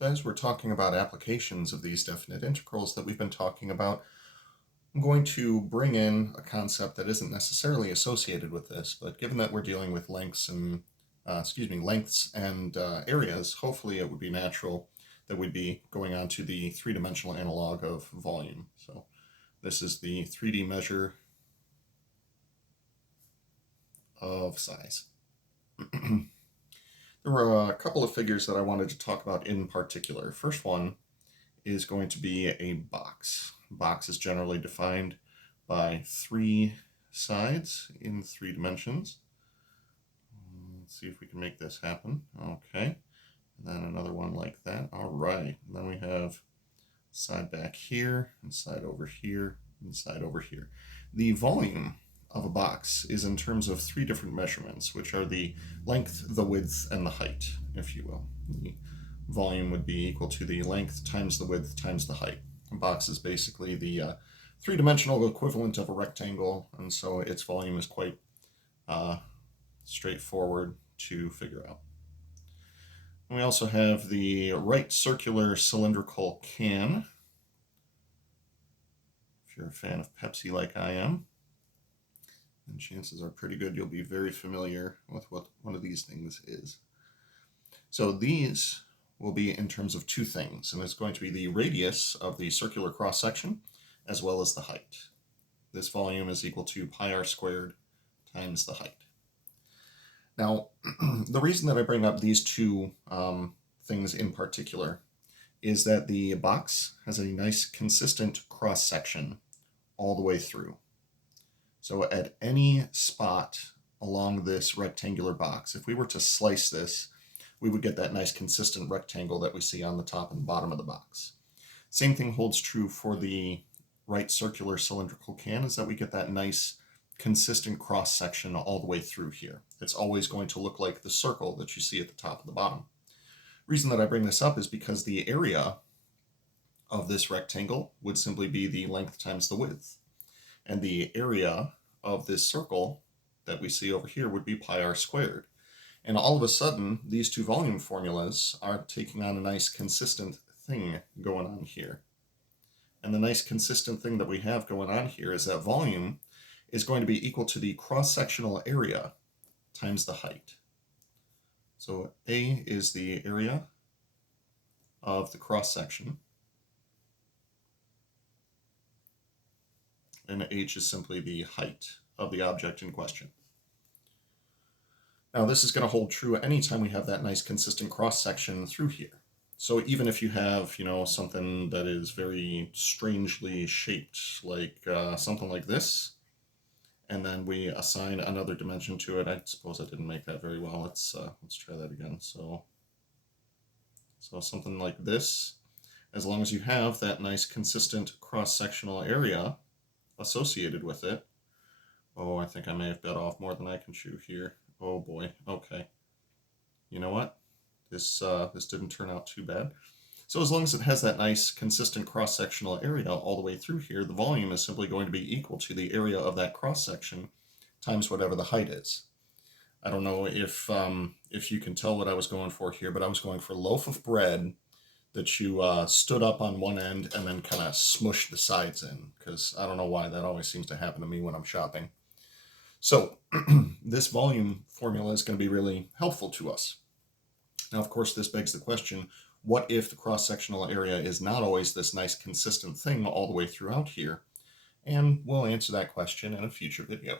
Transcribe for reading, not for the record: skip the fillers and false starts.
So as we're talking about applications of these definite integrals that we've been talking about, I'm going to bring in a concept that isn't necessarily associated with this, but given that we're dealing with lengths and areas, hopefully it would be natural that we'd be going on to the three-dimensional analog of volume. So this is the 3D measure of size. There were a couple of figures that I wanted to talk about in particular. First one is going to be a box. A box is generally defined by three sides in 3 dimensions. Let's see if we can make this happen. Okay. And then another one like that. All right. And then we have side back here, and side over here, and side over here. The volume of a box is in terms of 3 different measurements, which are the length, the width, and the height, if you will. The volume would be equal to the length times the width times the height. A box is basically the three-dimensional equivalent of a rectangle, and so its volume is quite straightforward to figure out. And we also have the right circular cylindrical can. If you're a fan of Pepsi like I am, and chances are pretty good you'll be very familiar with what one of these things is. So these will be in terms of 2 things, and it's going to be the radius of the circular cross-section as well as the height. This volume is equal to pi r squared times the height. Now, the reason that I bring up these 2 things in particular is that the box has a nice consistent cross-section all the way through. So at any spot along this rectangular box, if we were to slice this, we would get that nice consistent rectangle that we see on the top and bottom of the box. Same thing holds true for the right circular cylindrical can, is that we get that nice consistent cross section all the way through here. It's always going to look like the circle that you see at the top and the bottom. Reason that I bring this up is because the area of this rectangle would simply be the length times the width. And the area of this circle that we see over here would be pi r squared. And all of a sudden, these 2 volume formulas are taking on a nice consistent thing going on here. And the nice consistent thing that we have going on here is that volume is going to be equal to the cross-sectional area times the height. So A is the area of the cross-section, and h is simply the height of the object in question. Now this is going to hold true anytime we have that nice consistent cross-section through here. So even if you have, something that is very strangely shaped, like something like this, and then we assign another dimension to it. I suppose I didn't make that very well. Let's try that again. So something like this, as long as you have that nice consistent cross-sectional area associated with it. Oh, I think I may have bit off more than I can chew here. Oh boy. Okay. You know what? This didn't turn out too bad. So as long as it has that nice consistent cross-sectional area all the way through here, the volume is simply going to be equal to the area of that cross-section times whatever the height is. I don't know if you can tell what I was going for here, but I was going for a loaf of bread that you stood up on one end and then kind of smushed the sides in, because I don't know why that always seems to happen to me when I'm shopping. So this volume formula is going to be really helpful to us. Now, of course, this begs the question, what if the cross-sectional area is not always this nice consistent thing all the way throughout here? And we'll answer that question in a future video.